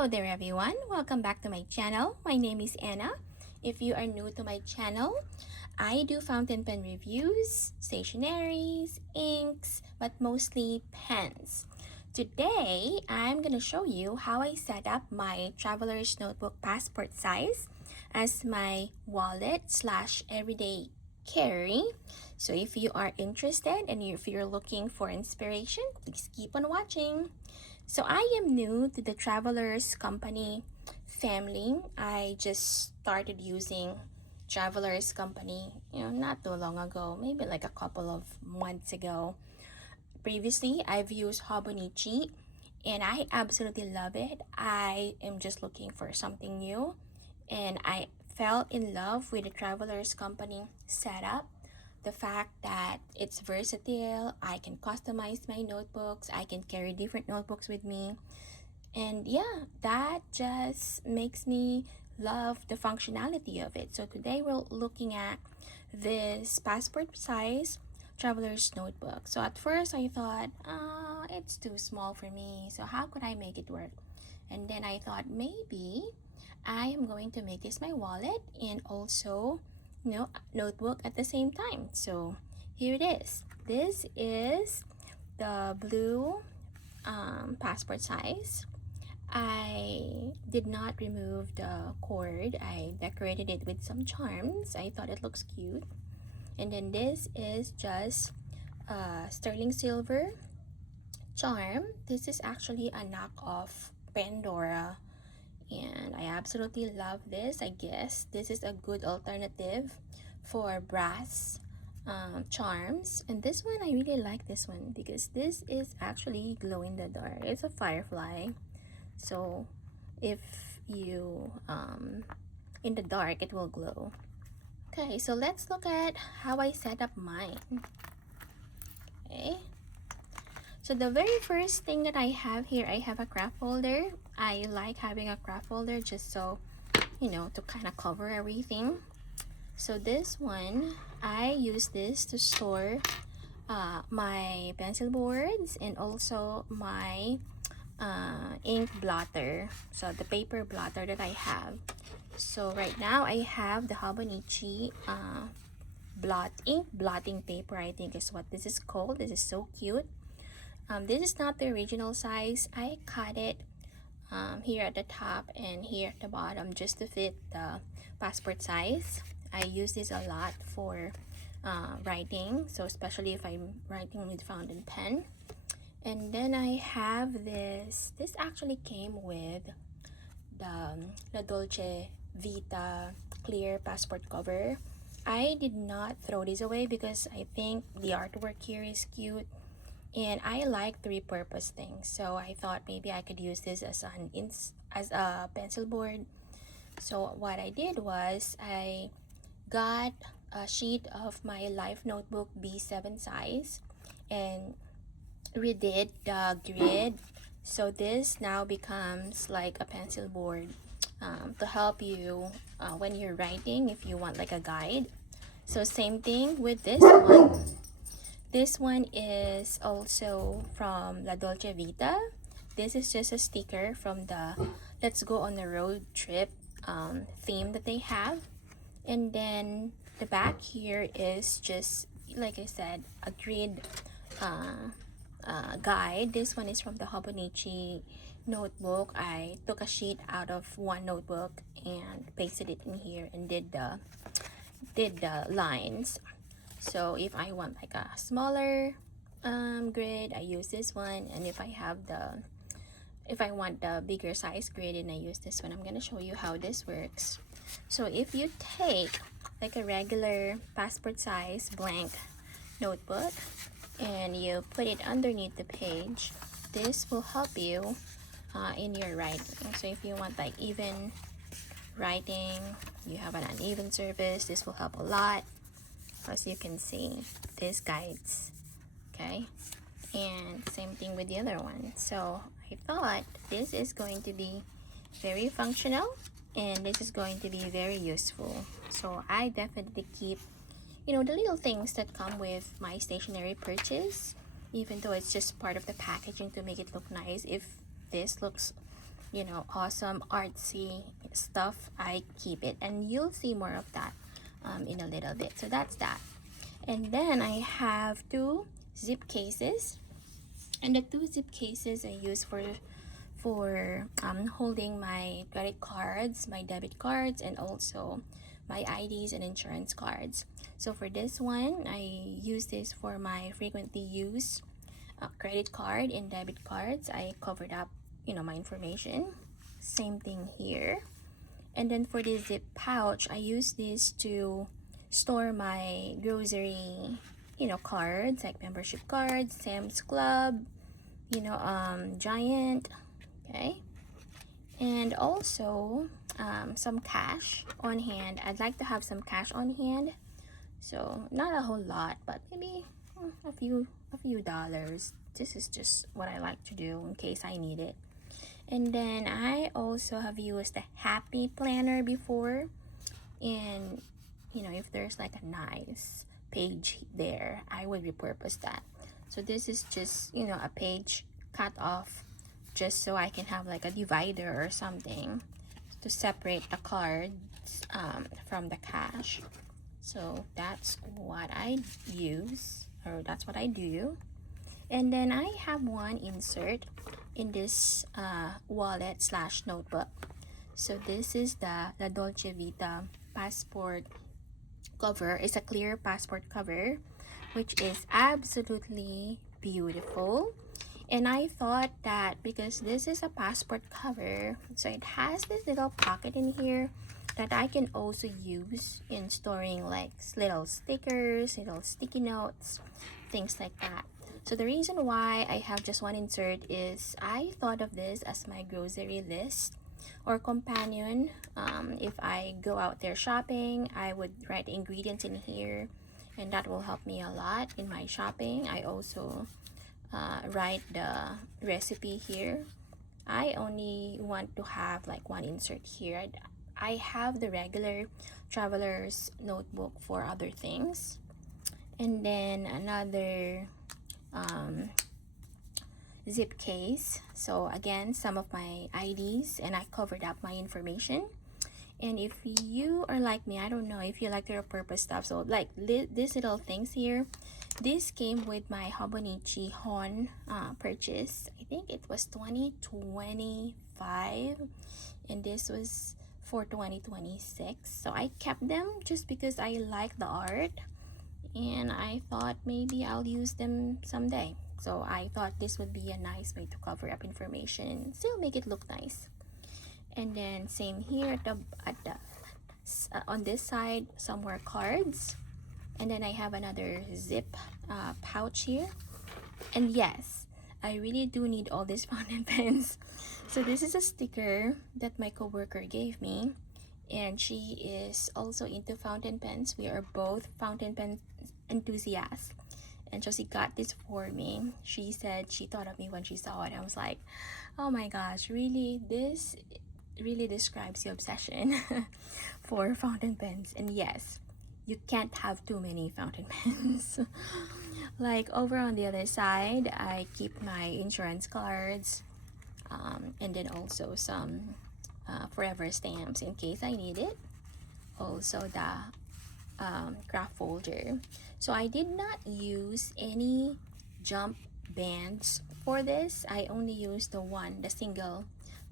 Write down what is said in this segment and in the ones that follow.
Hello there everyone, welcome back to my channel. My name is Anna. If you are new to my channel, I do fountain pen reviews, stationeries, inks, but mostly pens. Today, I'm gonna show you how I set up my traveler's notebook passport size as my wallet slash everyday carry. So if you are interested and if you're looking for inspiration, please keep on watching. So I am new to the Travelers Company family. I just started using Travelers Company, not too long ago, maybe like a couple of months ago. Previously, I've used Hobonichi and I absolutely love it. I am just looking for something new and I fell in love with the Travelers Company setup. The fact that it's versatile, I can customize my notebooks, I can carry different notebooks with me, and yeah, that just makes me love the functionality of it. So today we're looking at this passport size traveler's notebook. So at first I thought, it's too small for me, so how could I make it work? And then I thought maybe I am going to make this my wallet and also notebook at the same time. So here it is. This is the blue passport size. I did not remove the cord. I decorated it with some charms. I thought it looks cute. And then this is just sterling silver charm. This is actually a knockoff Pandora and I absolutely love this. I guess this is a good alternative for brass charms. And this one, I really like this one because this is actually glow in the dark. It's a firefly, so if you in the dark it will glow. Okay, so let's look at how I set up mine. Okay, so the very first thing that I have here, I have a craft folder. I like having a craft folder just so, to kind of cover everything. So this one, I use this to store my pencil boards and also my ink blotter. So the paper blotter that I have. So right now I have the Hobonichi ink blotting paper, I think is what this is called. This is so cute. This is not the original size. I cut it here at the top and here at the bottom just to fit the passport size. I use this a lot for writing, so especially if I'm writing with fountain pen. And then I have this actually came with the Dolce Vita clear passport cover. I did not throw this away because I think the artwork here is cute and I like the repurposed things, so I thought maybe I could use this as a pencil board. So what I did was I got a sheet of my Life Notebook B7 size and redid the grid, so this now becomes like a pencil board to help you when you're writing, if you want like a guide. So same thing with this one. This one is also from La Dolce Vita. This is just a sticker from the Let's Go on the Road Trip theme that they have. And then the back here is just, like I said, a grid guide. This one is from the Hobonichi notebook. I took a sheet out of one notebook and pasted it in here and did the lines. So if I want like a smaller grid, I use this one, and if I want the bigger size grid, and I use this one. I'm gonna show you how this works. So if you take like a regular passport size blank notebook and you put it underneath the page, this will help you in your writing. So if you want like even writing, you have an uneven surface, this will help a lot. As you can see, this guides, okay, and same thing with the other one. So I thought this is going to be very functional and this is going to be very useful. So I definitely keep the little things that come with my stationery purchase, even though it's just part of the packaging to make it look nice. If this looks you know, awesome artsy stuff, I keep it, and you'll see more of that in a little bit. So that's that. And then I have two zip cases, and the two zip cases I use for holding my credit cards, my debit cards, and also my IDs and insurance cards. So for this one, I use this for my frequently used credit card and debit cards. I covered up, you know, my information. Same thing here. And then for the zip pouch, I use this to store my grocery, you know, cards like membership cards, Sam's Club, you know, Giant, okay, and also some cash on hand. I'd like to have some cash on hand, so not a whole lot, but maybe a few dollars. This is just what I like to do in case I need it. And then I also have used the Happy Planner before, and you know, if there's like a nice page there, I would repurpose that. So this is just, you know, a page cut off just so I can have like a divider or something to separate the cards from the cash. So that's what I use, or that's what I do. And then I have one insert in this wallet slash notebook. So this is the Dolce Vita passport cover. It's a clear passport cover, which is absolutely beautiful. And I thought that because this is a passport cover, so it has this little pocket in here that I can also use in storing like little stickers, little sticky notes, things like that. So the reason why I have just one insert is I thought of this as my grocery list or companion. If I go out there shopping, I would write ingredients in here, and that will help me a lot in my shopping. I also write the recipe here. I only want to have like one insert here. I have the regular traveler's notebook for other things, and then another zip case. So again, some of my IDs, and I covered up my information. And if you are like me, I don't know if you like the repurpose stuff, so like these little things here, this came with my Hobonichi Hon purchase. I think it was 2025, and this was for 2026. So I kept them just because I like the art, and I thought maybe I'll use them someday. So I thought this would be a nice way to cover up information and still make it look nice. And then same here on this side, some more cards. And then I have another zip pouch here. And yes, I really do need all these fountain pens. So this is a sticker that my coworker gave me, and she is also into fountain pens. We are both fountain pen enthusiasts, and so she got this for me. She said she thought of me when she saw it. I was like, oh my gosh, really, this really describes your obsession for fountain pens. And yes, you can't have too many fountain pens. Like over on the other side, I keep my insurance cards, and then also some forever stamps in case I need it. Also the craft folder. So I did not use any jump bands for this. I only used the single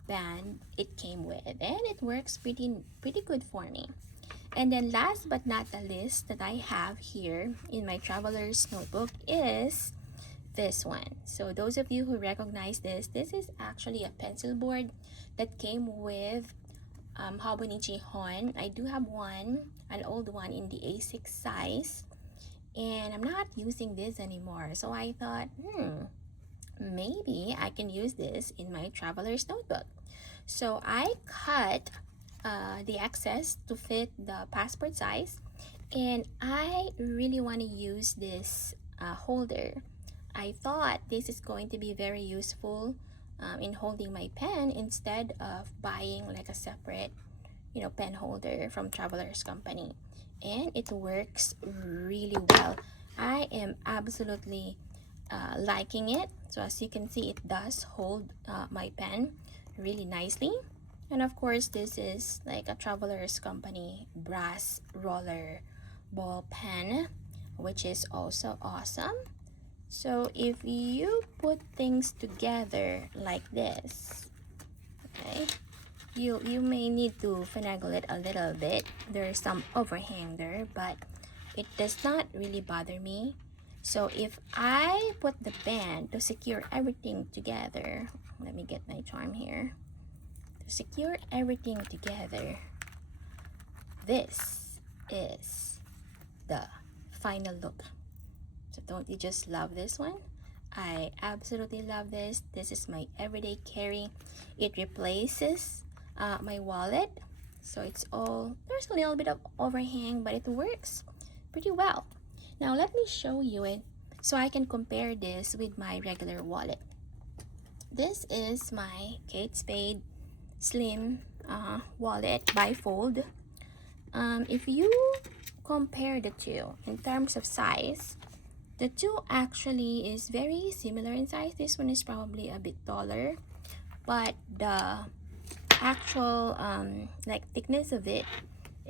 band it came with, and it works pretty good for me. And then last but not the least that I have here in my traveler's notebook is this one. So those of you who recognize this is actually a pencil board that came with Hobonichi Hon. I do have one, an old one in the A6 size, and I'm not using this anymore. So I thought, maybe I can use this in my traveler's notebook. So I cut the excess to fit the passport size, and I really want to use this holder. I thought this is going to be very useful in holding my pen instead of buying like a separate, you know, pen holder from Traveler's Company, and it works really well. I am absolutely liking it. So as you can see, it does hold my pen really nicely. And of course, this is like a Traveler's Company brass roller ball pen, which is also awesome. So if you put things together like this, okay, you may need to finagle it a little bit. There's some overhang there, but it does not really bother me. So if I put the band to secure everything together, let me get my charm here. To secure everything together, this is the final look. So don't you just love this one? I absolutely love this. This is my everyday carry. It replaces my wallet. So it's all, there's a little bit of overhang, but it works pretty well. Now let me show you it so I can compare this with my regular wallet. This is my Kate Spade Slim wallet bifold. If you compare the two in terms of size, the two actually is very similar in size. This one is probably a bit taller, but the actual like thickness of it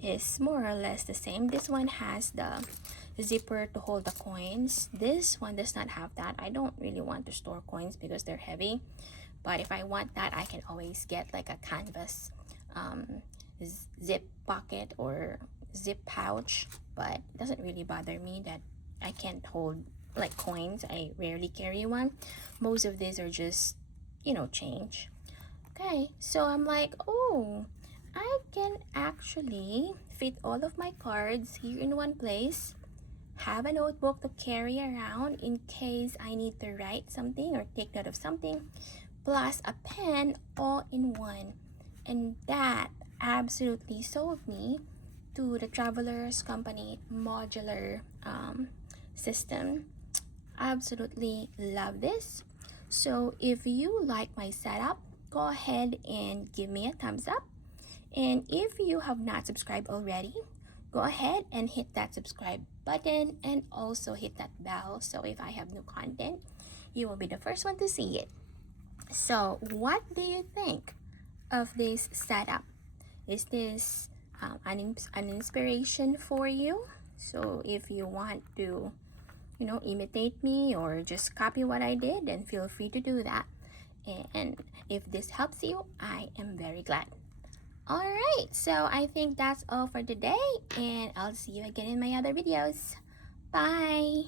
is more or less the same. This one has the zipper to hold the coins. This one does not have that. I don't really want to store coins because they're heavy, but if I want that, I can always get like a canvas zip pocket or zip pouch, but it doesn't really bother me that I can't hold like coins. I rarely carry one. Most of these are just, you know, change. Okay, so I'm like, oh, I can actually fit all of my cards here in one place, have a notebook to carry around in case I need to write something or take note of something, plus a pen all in one. And that absolutely sold me to the Traveler's Company modular system. Absolutely love this. So if you like my setup, go ahead and give me a thumbs up. And if you have not subscribed already, go ahead and hit that subscribe button and also hit that bell, so if I have new content, you will be the first one to see it. So what do you think of this setup? Is this an inspiration for you? So if you want to, you know, imitate me or just copy what I did, then feel free to do that. And if this helps you, I am very glad. Alright, so I think that's all for today, and I'll see you again in my other videos. Bye!